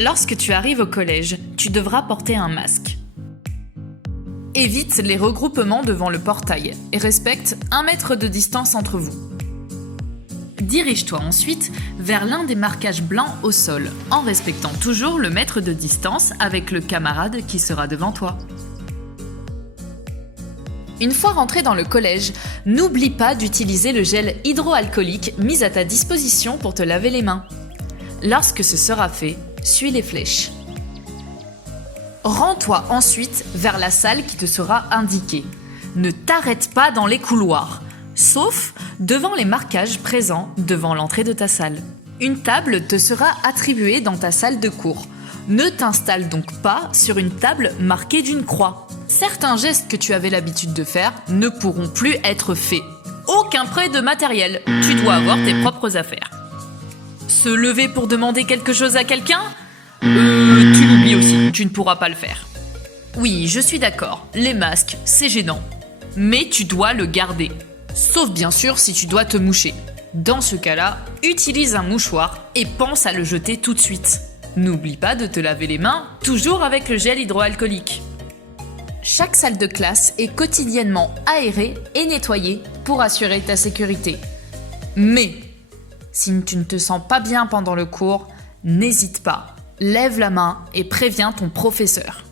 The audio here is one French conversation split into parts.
Lorsque tu arrives au collège, tu devras porter un masque. Évite les regroupements devant le portail et respecte 1 mètre de distance entre vous. Dirige-toi ensuite vers l'un des marquages blancs au sol, en respectant toujours le mètre de distance avec le camarade qui sera devant toi. Une fois rentré dans le collège, n'oublie pas d'utiliser le gel hydroalcoolique mis à ta disposition pour te laver les mains. Lorsque ce sera fait, suis les flèches. Rends-toi ensuite vers la salle qui te sera indiquée. Ne t'arrête pas dans les couloirs, sauf devant les marquages présents devant l'entrée de ta salle. Une table te sera attribuée dans ta salle de cours. Ne t'installe donc pas sur une table marquée d'une croix. Certains gestes que tu avais l'habitude de faire ne pourront plus être faits. Aucun prêt de matériel, tu dois avoir tes propres affaires. Se lever pour demander quelque chose à quelqu'un ? Tu l'oublies aussi, tu ne pourras pas le faire. Oui, je suis d'accord, les masques, c'est gênant. Mais tu dois le garder. Sauf bien sûr si tu dois te moucher. Dans ce cas-là, utilise un mouchoir et pense à le jeter tout de suite. N'oublie pas de te laver les mains, toujours avec le gel hydroalcoolique. Chaque salle de classe est quotidiennement aérée et nettoyée pour assurer ta sécurité. Mais, si tu ne te sens pas bien pendant le cours, n'hésite pas. Lève la main et préviens ton professeur.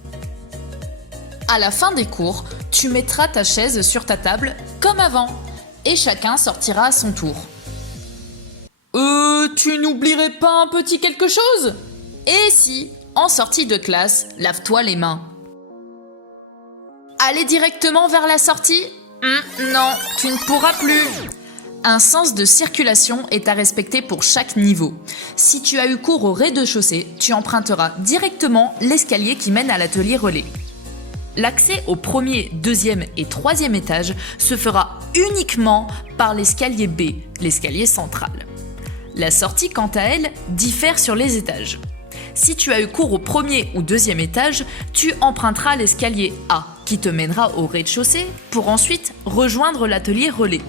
À la fin des cours, tu mettras ta chaise sur ta table comme avant et chacun sortira à son tour. Tu n'oublierais pas un petit quelque chose ? Et si, en sortie de classe, lave-toi les mains. Aller directement vers la sortie ? Non, tu ne pourras plus. Un sens de circulation est à respecter pour chaque niveau. Si tu as eu cours au rez-de-chaussée, tu emprunteras directement l'escalier qui mène à l'atelier relais. L'accès au premier, deuxième et troisième étage se fera uniquement par l'escalier B, l'escalier central. La sortie, quant à elle, diffère sur les étages. Si tu as eu cours au premier ou deuxième étage, tu emprunteras l'escalier A, qui te mènera au rez-de-chaussée, pour ensuite rejoindre l'atelier relais.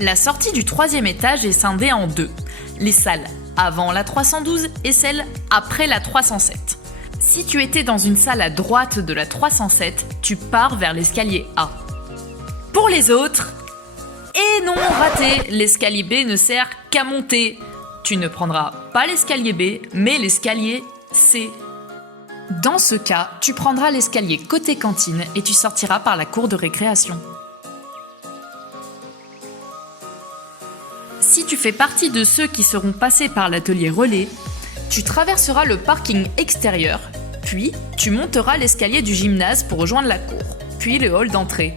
La sortie du troisième étage est scindée en deux, les salles avant la 312 et celles après la 307. Si tu étais dans une salle à droite de la 307, tu pars vers l'escalier A. Pour les autres, et non, raté, l'escalier B ne sert qu'à monter. Tu ne prendras pas l'escalier B, mais l'escalier C. Dans ce cas, tu prendras l'escalier côté cantine et tu sortiras par la cour de récréation. Si tu fais partie de ceux qui seront passés par l'atelier relais, tu traverseras le parking extérieur, puis tu monteras l'escalier du gymnase pour rejoindre la cour, puis le hall d'entrée.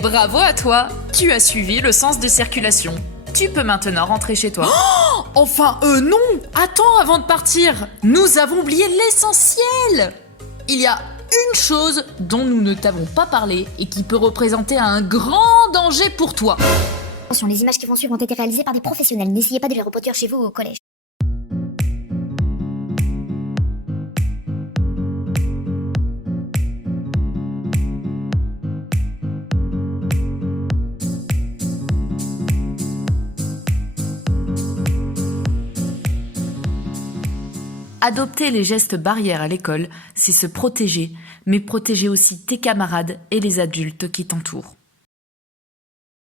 Bravo à toi! Tu as suivi le sens de circulation. Tu peux maintenant rentrer chez toi. Non! Attends avant de partir! Nous avons oublié l'essentiel! Il y a une chose dont nous ne t'avons pas parlé et qui peut représenter un grand danger pour toi. Attention, les images qui vont suivre ont été réalisées par des professionnels. N'essayez pas de les reproduire chez vous ou au collège. Adopter les gestes barrières à l'école, c'est se protéger, mais protéger aussi tes camarades et les adultes qui t'entourent.